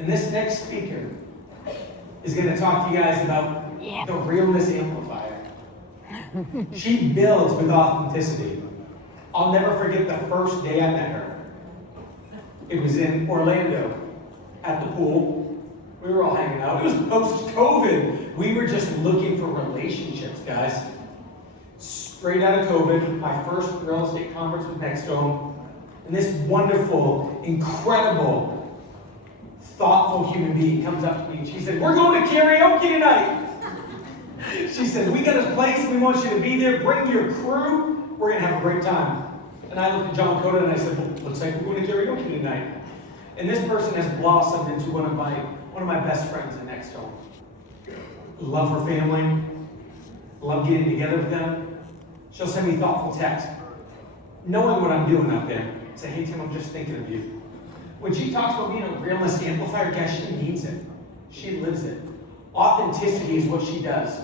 And this next speaker is going to talk to you guys about the realness amplifier. She builds with authenticity. I'll never forget the first day I met her. It was in Orlando at the pool. We were all hanging out. It was post-COVID. We were just looking for relationships, guys. Straight out of COVID, my first real estate conference with Nextdome, and this wonderful, incredible, thoughtful human being comes up to me and she said, "We're going to karaoke tonight." She said, "We got a place, we want you to be there, bring your crew, we're going to have a great time." And I looked at John Coda and I said, "Well, looks like we're going to karaoke tonight." And this person has blossomed into one of my best friends in Nextdome. Love her family, love getting together with them. She'll send me thoughtful texts, knowing what I'm doing out there. Say, "Hey Tim, I'm just thinking of you." When she talks about being a realness amplifier, guys, she means it. She lives it. Authenticity is what she does.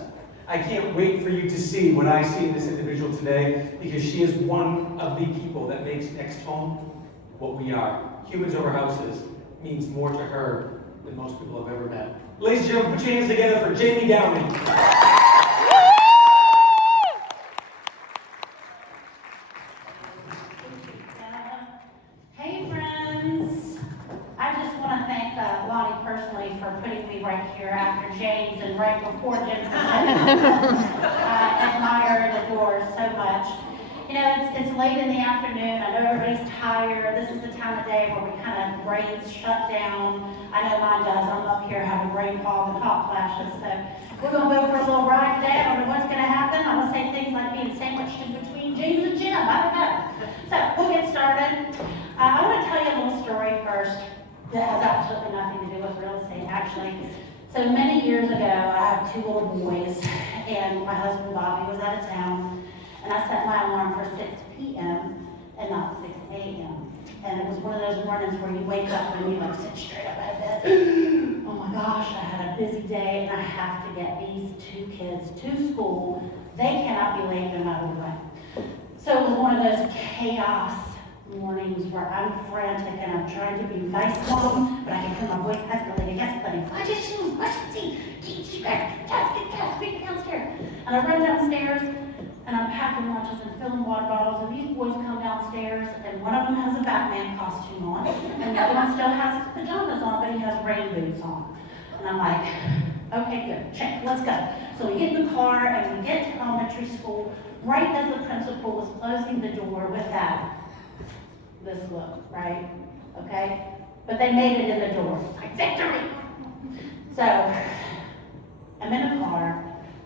I can't wait for you to see what I see in this individual today, because she is one of the people that makes Nextdome what we are. Humans over houses means more to her than most people I've ever met. Ladies and gentlemen, put your hands together for Jayme Downey. For putting me right here after James and right before Jim. I admire and adore so much. You know, it's late in the afternoon. I know everybody's tired. This is the time of day where we kind of brains shut down. I know mine does. I'm up here having brain fog and hot flashes. So we're going to go for a little ride today. I don't know what's going to happen. I'm going to say things like being sandwiched in between James and Jim. I don't know. So we'll get started. I want to tell you a little story first that has absolutely nothing to do with real estate, actually. So many years ago, I have two little boys, and my husband Bobby was out of town, and I set my alarm for 6 p.m. and not 6 a.m. And it was one of those mornings where you wake up and you like sit straight up out of bed. Oh my gosh, I had a busy day, and I have to get these two kids to school. They cannot be late no matter what. So it was one of those chaos mornings where I'm frantic and I'm trying to be nice mom, but I can hear my voice escalating. Watch your shoes, wash your teeth, get downstairs. And I run downstairs and I'm packing lunches and filling water bottles, and these boys come downstairs, and one of them has a Batman costume on, and the other one still has pajamas on, but he has rain boots on. And I'm like, okay, good, check, let's go. So we get in the car and we get to elementary school right as the principal was closing the door with this look, right? Okay? But they made it in the door. Like, victory! So, I'm in the car,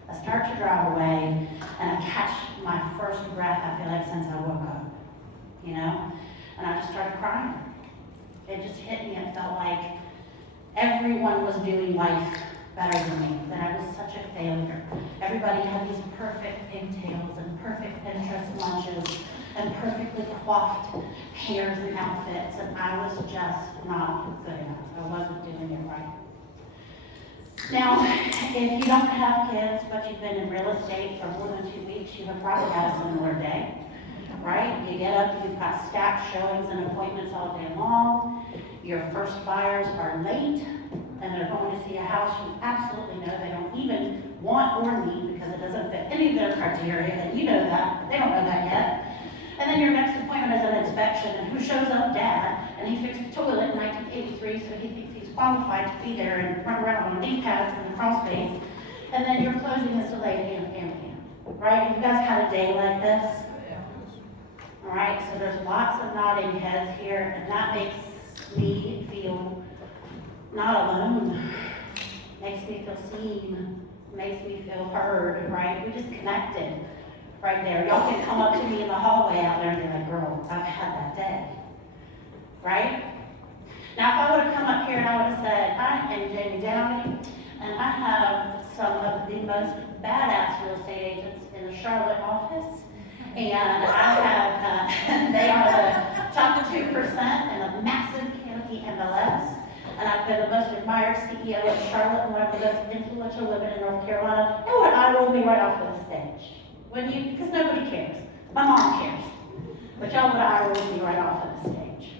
I start to drive away, and I catch my first breath, I feel like, since I woke up. You know? And I just started crying. It just hit me. It felt like everyone was doing life better than me, that I was such a failure. Everybody had these perfect pigtails and perfect Pinterest lunches and perfectly coiffed hairs and outfits, and I was just not good enough. I wasn't doing it right. Now, if you don't have kids, but you've been in real estate for more than 2 weeks, you have probably had a similar day, right? You get up, you've got stacked showings and appointments all day long. Your first buyers are late, and they're going to see a house you absolutely know they don't even want or need because it doesn't fit any of their criteria, and you know that, but they don't know that yet. And then your next appointment is an inspection, and who shows up? Dad, and he fixed the toilet in 1983, so he thinks he's qualified to be there and run around on knee pads in the crawl space. And then your closing is delayed and right? Have you guys had a day like this? All right, so there's lots of nodding heads here, and that makes me feel not alone. Makes me feel seen. Makes me feel heard, right? We just connected right there. Y'all can come up to me in the hallway out there and be like, "Girl, I've had that day." Right? Now, if I would have come up here and I would have said, "I am Jayme Downey, and I have some of the most badass real estate agents in the Charlotte office, and I have, they are the top 2% in a massive canopy MLS, and I've been the most admired CEO in Charlotte and one of the most influential women in North Carolina," and would I roll me right off of the stage? Wouldn't you? Because nobody cares. My mom cares. But y'all would eye roll me right off of the stage.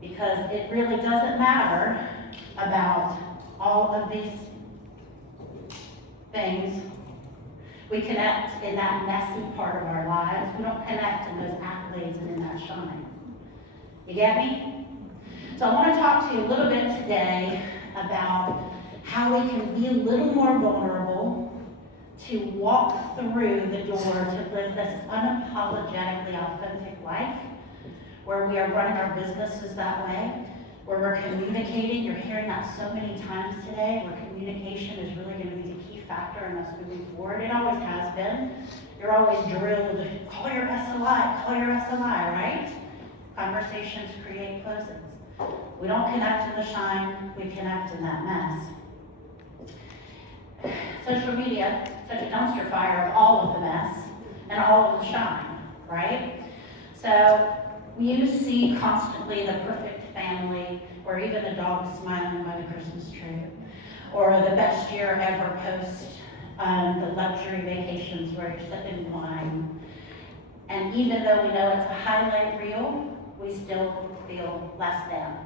Because it really doesn't matter about all of these things. We connect in that messy part of our lives. We don't connect in those accolades and in that shine. You get me? So I want to talk to you a little bit today about how we can be a little more vulnerable, to walk through the door to live this unapologetically authentic life, where we are running our businesses that way, where we're communicating. You're hearing that so many times today, where communication is really going to be the key factor in us moving forward. It always has been. You're always drilled, call your SOI, right? Conversations create closes. We don't connect in the shine, we connect in that mess. Social media, such a dumpster fire of all of the mess and all of the shine, right? So you see constantly the perfect family, or even the dog smiling by the Christmas tree, or the best year ever post, the luxury vacations where you're sipping wine. And even though we know it's a highlight reel, we still feel less than.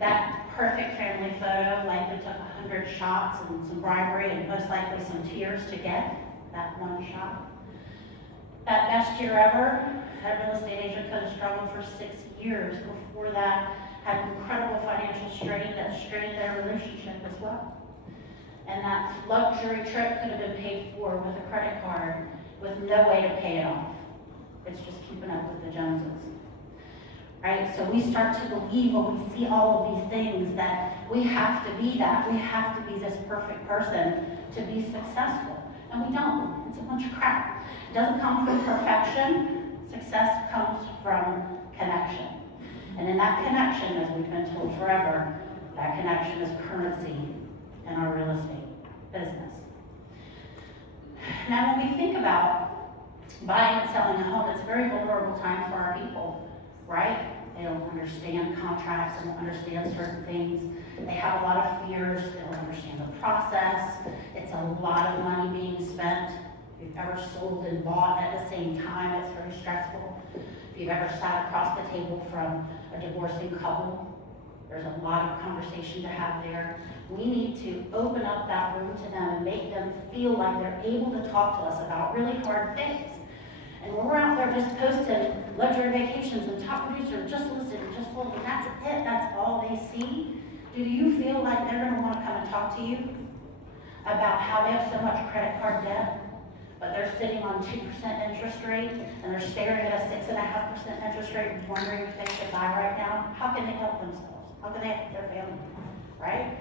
That perfect family photo likely took 100 shots and some bribery and most likely some tears to get that one shot. That best year ever, that real estate agent could have struggled for 6 years before that, had incredible financial strain that strained their relationship as well. And that luxury trip could have been paid for with a credit card with no way to pay it off. It's just keeping up with the Joneses. Right? So we start to believe when we see all of these things that we have to be that. We have to be this perfect person to be successful. And we don't. It's a bunch of crap. It doesn't come from perfection. Success comes from connection. And in that connection, as we've been told forever, that connection is currency in our real estate business. Now, when we think about buying and selling a home, it's a very vulnerable time for our people, right? They don't understand contracts, they don't understand certain things. They have a lot of fears, they don't understand the process. It's a lot of money being spent. If you've ever sold and bought at the same time, it's very stressful. If you've ever sat across the table from a divorcing couple, there's a lot of conversation to have there. We need to open up that room to them and make them feel like they're able to talk to us about really hard things. And when we're out there just posting luxury vacations and top producer, just listed, just sold, and that's it, that's all they see, do you feel like they're going to want to come and talk to you about how they have so much credit card debt, but they're sitting on 2% interest rate, and they're staring at a 6.5% interest rate and wondering if they should buy right now? How can they help themselves? How can they help their family, right?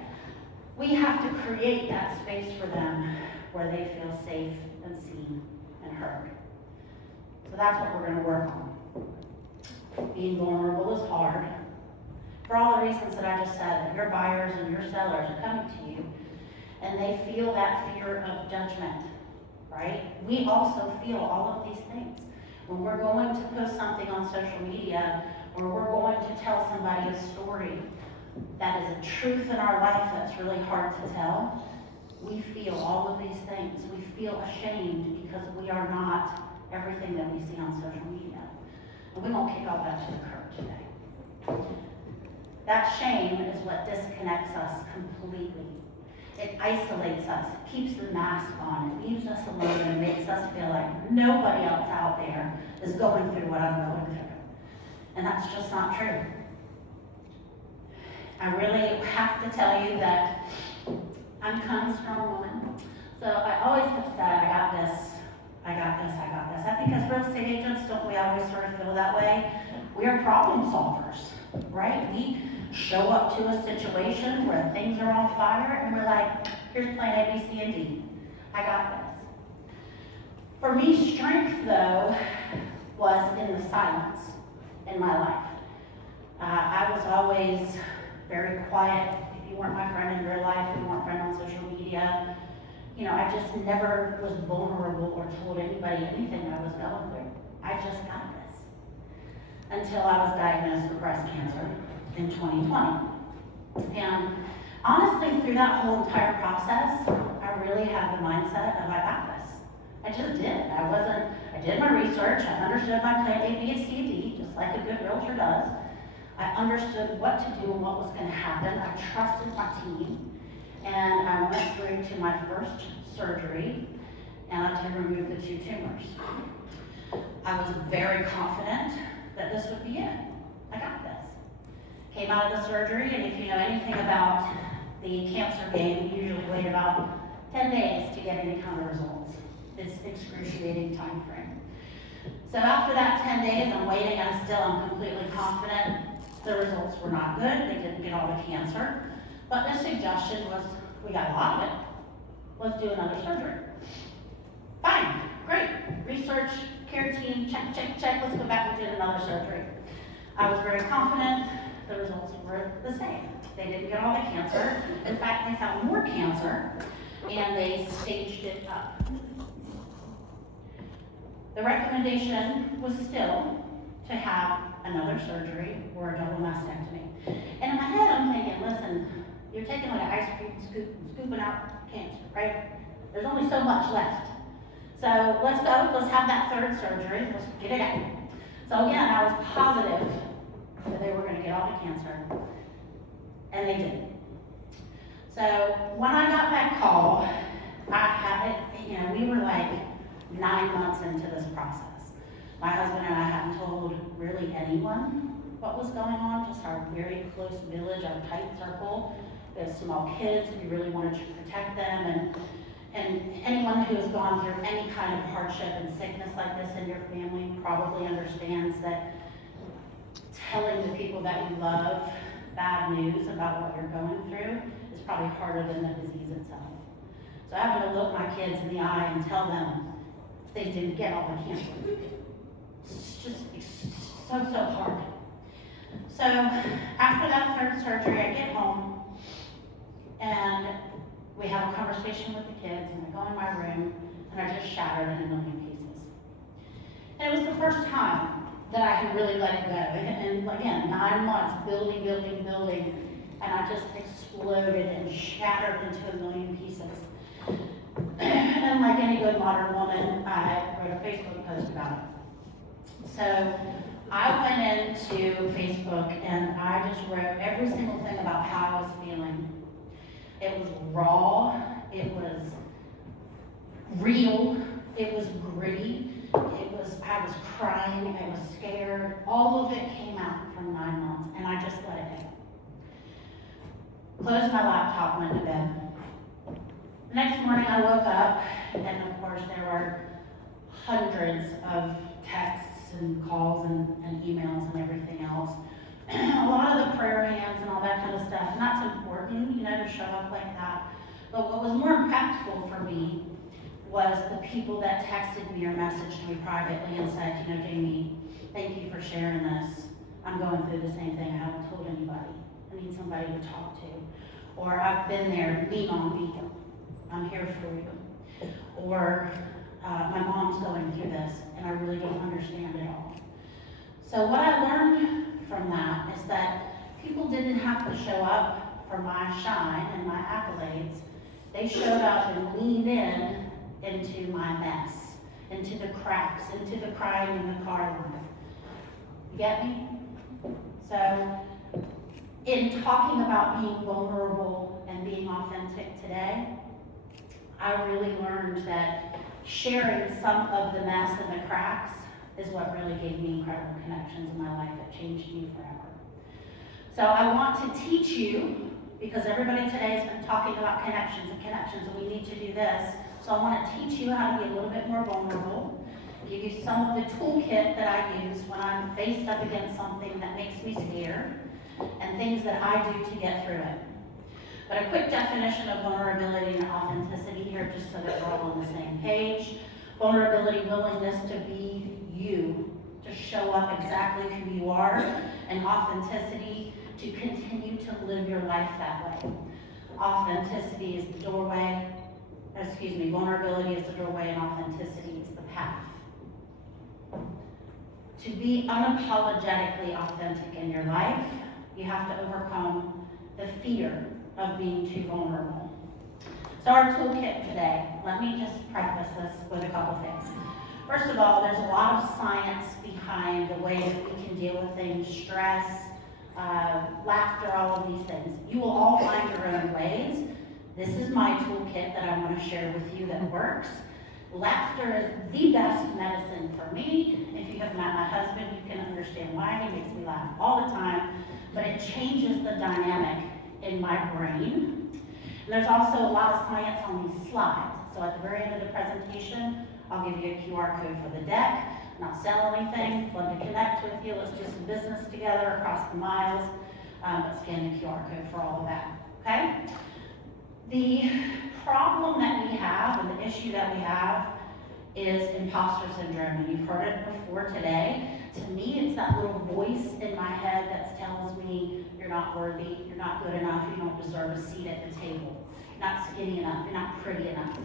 We have to create that space for them where they feel safe and seen and heard. So that's what we're going to work on. Being vulnerable is hard. For all the reasons that I just said, that your buyers and your sellers are coming to you, and they feel that fear of judgment, right? We also feel all of these things. When we're going to post something on social media, or we're going to tell somebody a story that is a truth in our life that's really hard to tell, we feel all of these things. We feel ashamed because we are not everything that we see on social media. And we won't kick all that to the curb today. That shame is what disconnects us completely. It isolates us, it keeps the mask on, it leaves us alone, and makes us feel like nobody else out there is going through what I'm going through. And that's just not true. I really have to tell you that I'm kind of a strong woman. So I always have said, I got this. I think as real estate agents, don't we always sort of feel that way? We are problem solvers, right? We show up to a situation where things are on fire and we're like, here's plan A, B, C, and D. I got this. For me, strength, though, was in the silence in my life. I was always very quiet. If you weren't my friend in real life, if you weren't friend on social media, you know, I just never was vulnerable or told anybody anything I was going through. I just got this. Until I was diagnosed with breast cancer in 2020. And honestly, through that whole entire process, I really had the mindset of I got this. I just did. I did my research, I understood my plan A, B, and C, and D, just like a good realtor does. I understood what to do and what was going to happen. I trusted my team, and I went through to my first surgery to remove the 2 tumors. I was very confident that this would be it. I got this. Came out of the surgery, and if you know anything about the cancer game, you usually wait about 10 days to get any kind of results. It's excruciating time frame. So after that 10 days, I'm waiting, I'm completely confident. The results were not good, they didn't get all the cancer. But the suggestion was, we got a lot of it, let's do another surgery. Fine, great, research, care team, check, check, check, let's go back and do another surgery. I was very confident, the results were the same. They didn't get all the cancer. In fact, they found more cancer, and they staged it up. The recommendation was still to have another surgery or a double mastectomy. And in my head, I'm thinking, listen, you're taking like an ice cream scoop, scooping out cancer, right? There's only so much left. So let's go, let's have that 3rd surgery, let's get it out. So again, I was positive that they were gonna get all the cancer, and they did. So when I got that call, I had it, we were like 9 months into this process. My husband and I hadn't told really anyone what was going on, just our very close village, our tight circle. We have small kids, we really wanted to protect them, and anyone who has gone through any kind of hardship and sickness like this in your family probably understands that telling the people that you love bad news about what you're going through is probably harder than the disease itself. So having to look my kids in the eye and tell them they didn't get all the cancer, it's so hard. So after that 3rd surgery, I get home and we have a conversation with the kids, and I go in my room and I just shattered in a million pieces. And it was the first time that I had really let it go. And again, 9 months building, and I just exploded and shattered into a million pieces. And like any good modern woman, I wrote a Facebook post about it. So I went into Facebook and I just wrote every single thing about how I was feeling. It was raw, it was real, it was gritty, I was crying, I was scared. All of it came out from 9 months, and I just let it go. Closed my laptop, went to bed. The next morning I woke up, and of course there were hundreds of texts and calls and emails and everything else. A lot of the prayer hands and all that kind of stuff, and that's important, to show up like that. But what was more impactful for me was the people that texted me or messaged me privately and said, Jayme, thank you for sharing this. I'm going through the same thing, I haven't told anybody. I need somebody to talk to. Or I've been there, lean on me. I'm here for you. Or my mom's going through this and I really don't understand it all. So what I learned from that is that people didn't have to show up for my shine and my accolades. They showed up and leaned into my mess, into the cracks, into the crying in the car line. You get me? So in talking about being vulnerable and being authentic today, I really learned that sharing some of the mess and the cracks is what really gave me incredible connections in my life. It changed me forever. So I want to teach you, because everybody today has been talking about connections, and we need to do this. So I want to teach you how to be a little bit more vulnerable, give you some of the toolkit that I use when I'm faced up against something that makes me scared, and things that I do to get through it. But a quick definition of vulnerability and authenticity here, just so that we're all on the same page. Vulnerability, willingness to be you, to show up exactly who you are, and authenticity, to continue to live your life that way. Authenticity is the doorway, vulnerability is the doorway, and authenticity is the path. To be unapologetically authentic in your life, you have to overcome the fear of being too vulnerable. So our toolkit today, let me just preface this with a couple things. First of all, there's a lot of science behind the way that we can deal with things, stress, laughter, all of these things. You will all find your own ways. This is my toolkit that I want to share with you that works. Laughter is the best medicine for me. If you have met my husband, you can understand why. He makes me laugh all the time, but it changes the dynamic in my brain. And there's also a lot of science on these slides. So at the very end of the presentation, I'll give you a QR code for the deck. Not sell anything, love to connect with you. Let's do some business together across the miles. But scan the QR code for all of that, okay? The problem that we have and the issue that we have is imposter syndrome, and you've heard it before today. To me, it's that little voice in my head that tells me you're not worthy, you're not good enough, you don't deserve a seat at the table. You're not skinny enough, you're not pretty enough,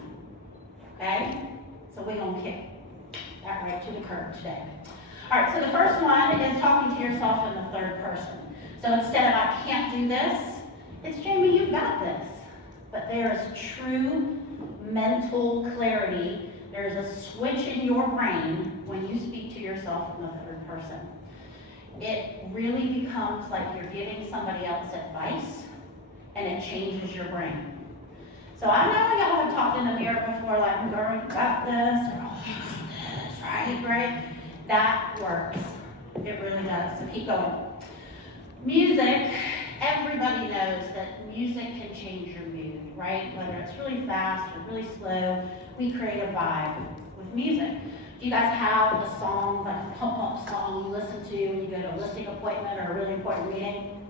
okay? So we're gonna kick that right to the curb today. All right, so the first one is talking to yourself in the third person. So instead of I can't do this, it's Jayme, you've got this. But there is true mental clarity. There's a switch in your brain when you speak to yourself in the third person. It really becomes like you're giving somebody else advice, and it changes your brain. So I know y'all have talked in the mirror before, like, girl, you got this, or oh, this, right, great. That works. It really does. So keep going. Music, everybody knows that music can change your mood, right? Whether it's really fast or really slow, we create a vibe with music. Do you guys have a song, like a pump-up song you listen to when you go to a listing appointment or a really important meeting?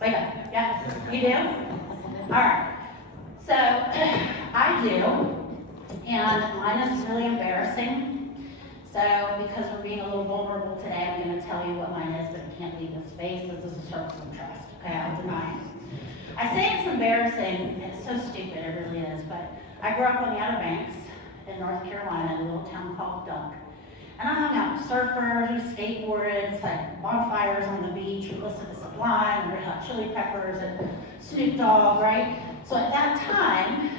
Wake up, yeah? You do? All right. So, I do, and mine is really embarrassing. So, because we're being a little vulnerable today, I'm going to tell you what mine is, but I can't leave this space. This is a circle of trust, okay? I'll deny it. I say it's embarrassing, and it's so stupid, it really is, but I grew up on the Outer Banks in North Carolina in a little town called Duck. And I hung out with surfers, we skateboarded, it's like bonfires on the beach, we listened to Sublime, and Red Hot Chili Peppers, and Snoop Dogg, right? So at that time,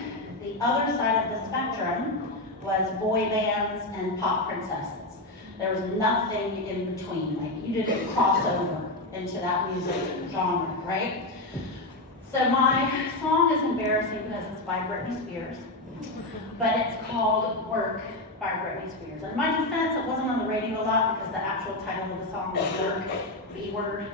the other side of the spectrum was boy bands and pop princesses. There was nothing in between. Like, you didn't cross over into that music genre, right? So my song is embarrassing because it's by Britney Spears, but it's called Work by Britney Spears. And in my defense, it wasn't on the radio a lot because the actual title of the song was Work, B-word.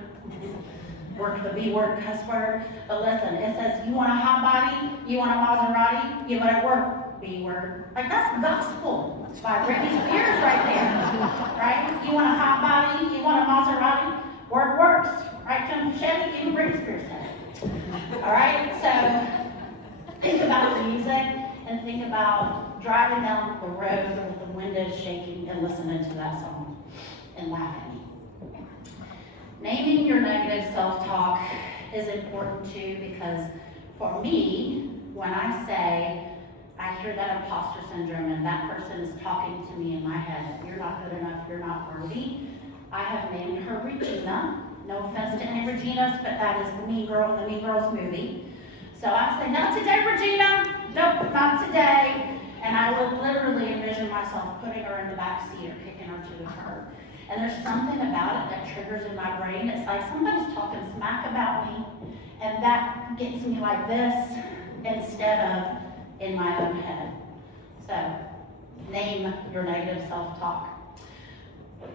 Work, the B-word, cuss word. But listen, it says, you want a hot body? You want a Maserati? You better work, B-word. Like, that's gospel by Britney Spears right there, right? You want a hot body? You want a Maserati? Work works, right? Jim Chevy, even Britney Spears said it. All right, so think about the music and think about driving down the road with the windows shaking and listening to that song and laugh at me. Naming your negative self-talk is important too, because for me, when I say, I hear that imposter syndrome and that person is talking to me in my head, you're not good enough, you're not worthy, I have named her Regina. No offense to any Reginas, but that is the Mean Girl in the Mean Girls movie. So I say, not today, Regina. Nope, not today. And I would literally envision myself putting her in the back seat or kicking her to the curb. And there's something about it that triggers in my brain. It's like somebody's talking smack about me, and that gets me like this instead of in my own head. So, name your negative self-talk.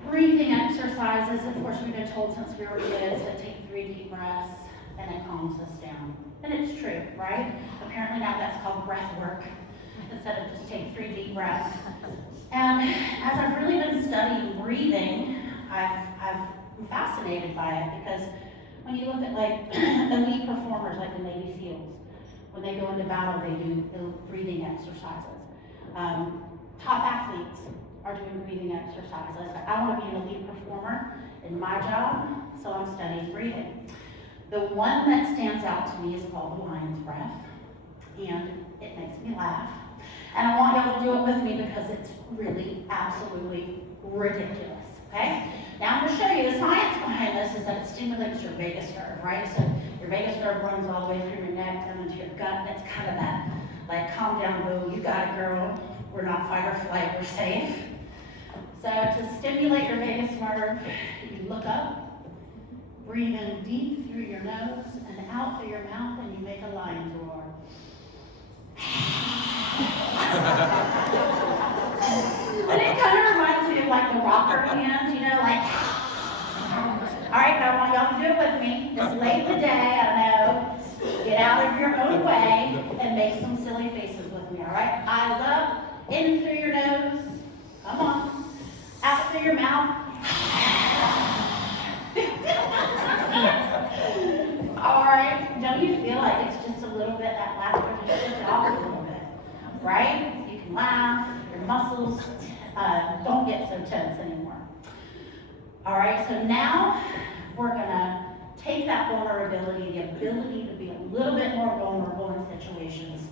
Breathing exercises, of course, we've been told since we were kids to take 3 deep breaths, and it calms us down. And it's true, right? Apparently now that's called breath work, instead of just take 3 deep breaths. And as I've really been studying breathing, I'm fascinated by it, because when you look at like elite performers like the Navy SEALs, when they go into battle, they do breathing exercises. Top athletes are doing breathing exercises. I want to be an elite performer in my job, so I'm studying breathing. The one that stands out to me is called the lion's breath, and it makes me laugh. And I want y'all to do it with me because it's really absolutely ridiculous, okay? Now I'm going to show you the science behind this is that it stimulates your vagus nerve, right? So your vagus nerve runs all the way through your neck down into your gut. That's kind of that, like, calm down, boo, you got it, girl. We're not fight or flight, we're safe. So to stimulate your vagus nerve, you look up Breathe in deep through your nose and out through your mouth, and you make a lion's roar. And it kind of reminds me of like the rocker hands, you know, like. All right, now I want y'all to do it with me. It's late in the day, I know. Get out of your own way and make some silly faces with me, all right? Eyes up, in through your nose. Come on. Out through your mouth. All right, don't you feel like it's just a little bit, that laughter just shifts off a little bit, right? You can laugh, your muscles don't get so tense anymore. All right, so now we're gonna take that vulnerability, the ability to be a little bit more vulnerable in situations.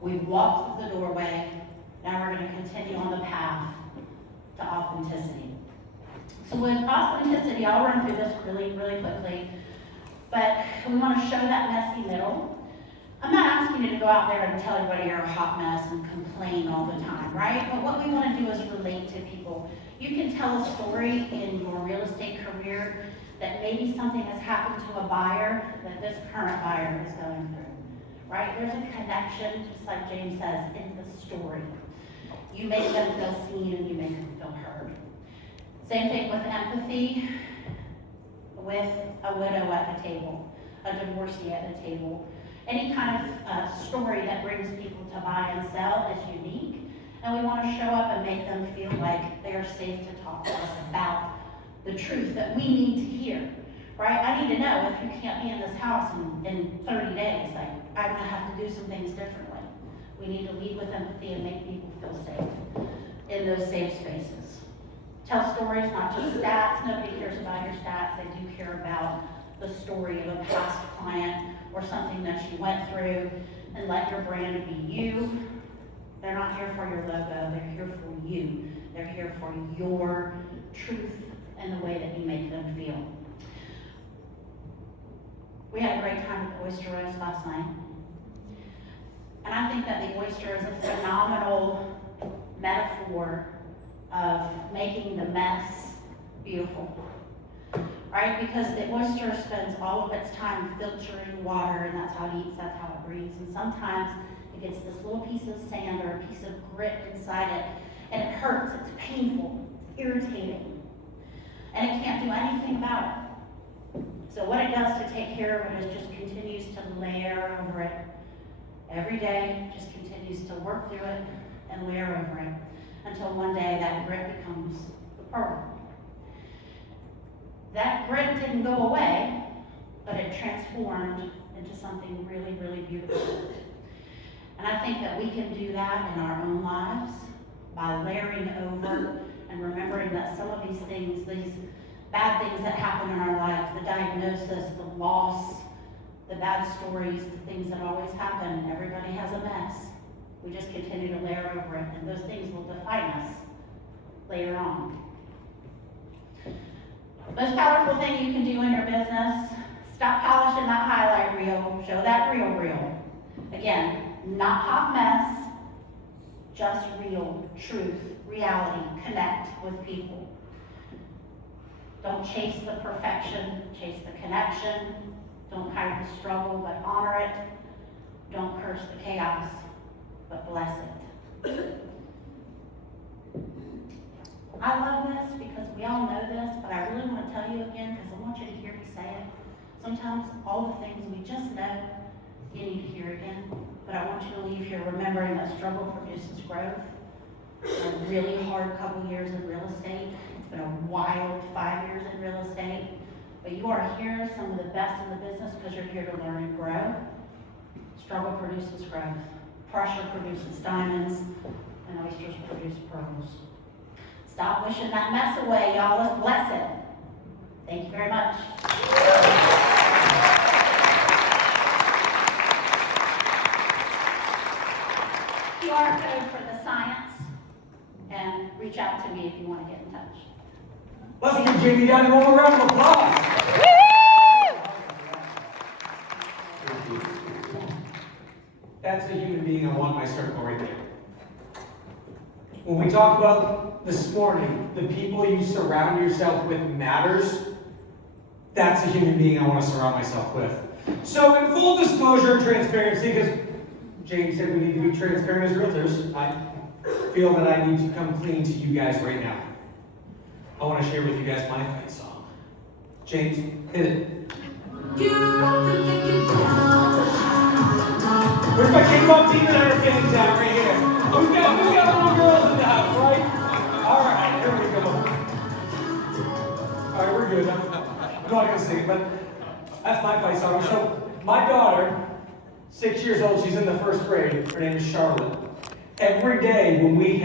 We've walked through the doorway, now we're gonna continue on the path to authenticity. So with authenticity, I'll run through this really, really quickly, but we wanna show that messy middle. I'm not asking you to go out there and tell everybody you're a hot mess and complain all the time, right? But what we wanna do is relate to people. You can tell a story in your real estate career that maybe something has happened to a buyer that this current buyer is going through, right? There's a connection, just like James says, in the story. You make them feel seen and you make them feel heard. Same thing with empathy, with a widow at the table, a divorcee at the table. Any kind of story that brings people to buy and sell is unique. And we want to show up and make them feel like they are safe to talk to us about the truth that we need to hear, right? I need to know if you can't be in this house in 30 days, like I'm gonna have to do some things differently. We need to lead with empathy and make people feel safe in those safe spaces. Tell stories, not just stats. Nobody cares about your stats. They do care about the story of a past client or something that you went through, and let your brand be you. They're not here for your logo, they're here for you. They're here for your truth and the way that you make them feel. We had a great time at the Oyster Roast last night. And I think that the oyster is a phenomenal metaphor of making the mess beautiful. Right? Because the oyster spends all of its time filtering water, and that's how it eats, that's how it breathes. And sometimes it gets this little piece of sand or a piece of grit inside it, and it hurts, it's painful, it's irritating, and it can't do anything about it. So what it does to take care of it is just continues to layer over it. Every day, just continues to work through it and layer over it until one day that grit becomes the pearl. That grit didn't go away, but it transformed into something really, really beautiful. And I think that we can do that in our own lives by layering over and remembering that some of these things, these bad things that happen in our lives, the diagnosis, the loss, the bad stories, the things that always happen, everybody has a mess. We just continue to layer over it, and those things will define us later on. Most powerful thing you can do in your business, stop polishing that highlight reel, show that real reel. Again, not hot mess, just real, truth, reality, connect with people. Don't chase the perfection, chase the connection. Don't hide the struggle, but honor it. Don't curse the chaos, but bless it. I love this because we all know this, but I really want to tell you again because I want you to hear me say it. Sometimes all the things we just know, you need to hear again. But I want you to leave here remembering that struggle produces growth. A really hard couple years in real estate. It's been a wild 5 years in real estate. But you are here, some of the best in the business, because you're here to learn and grow. Struggle produces growth. Pressure produces diamonds, and oysters produce pearls. Stop wishing that mess away, y'all. Let's bless it. Thank you very much. QR code for the science, and reach out to me if you want to get in touch. Let's give Jayme Downey one more round of applause. That's the human being I want in my circle right there. When we talk about this morning, the people you surround yourself with matters, That's a human being I want to surround myself with. So in full disclosure and transparency, because James said we need to be transparent as realtors, I feel that I need to come clean to you guys right now. I want to share with you guys my fight song. James, hit it. Where's my kickoff team that are getting down right here? Who's got little girls in the house, right? All right, here we go. All right, we're good. I'm not gonna sing it, but that's my fight song. So my daughter, 6 years old, she's in the first grade. Her name is Charlotte. Every day when we